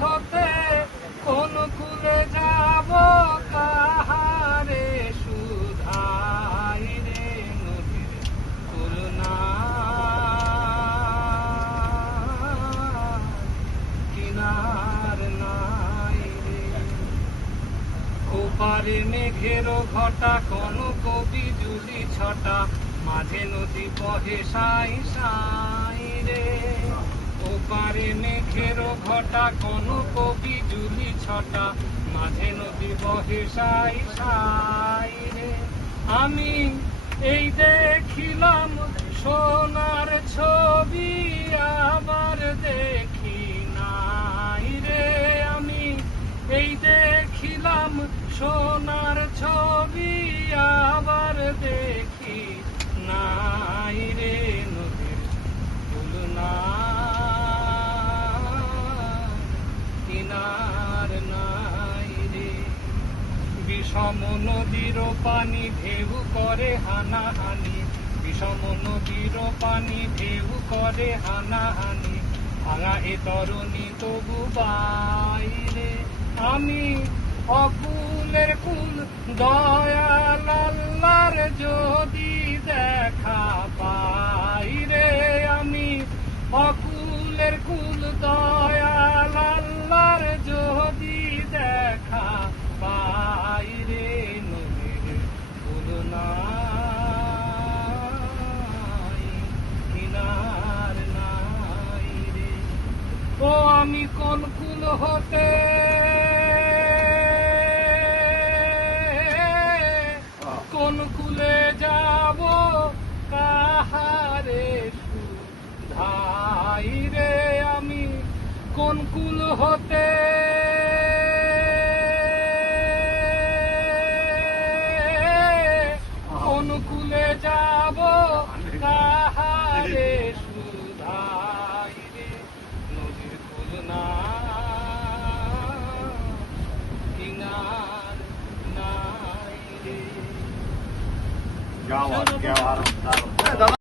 হতে কোন কুলে যাব কাহারে সুধাই রে নদীর কুল নাই কিনার নাই রে। ওপারে মেঘের ঘটা কোন কবি জুলি ছটা মাঝে নদী বহে সাই সাই রে। ওপারে মেঘের ঘটা কোন কবি জুলি ছটা মাঝে নদী বহে সাই সাই রে। আমি এই দেখিলাম সোনার ছবি আবার দেখি নাই রে। আমি এই দেখিলাম সোনার ছবি আবার দেখি নাই রে নদীর কুল নাই কিনার নাই রে। বিষম নদীর পানি ঢেউ করে হানাহানি, বিষম নদীর পানি ঢেউ করে হানাহানি, ভাঙা এ তরুণী তবু বাইরে। আমি অকুলের কুল দয়াল আল্লাহর যদি দেখা পাই রে। আমি অকুলের কুল দয়াল আল্লাহর যদি দেখা পাই রে নদীর কুল নাই কিনার নাই রে। ও আমি কোন কুল হতে কোন কুলে যাব কাহারে সুধাই রে। আমি কোন কুল হতে কোন কুলে যাব কাহারে সুধাই রে নদীর কুল নাই কিনার নাই রে। क्या बात, क्या बात।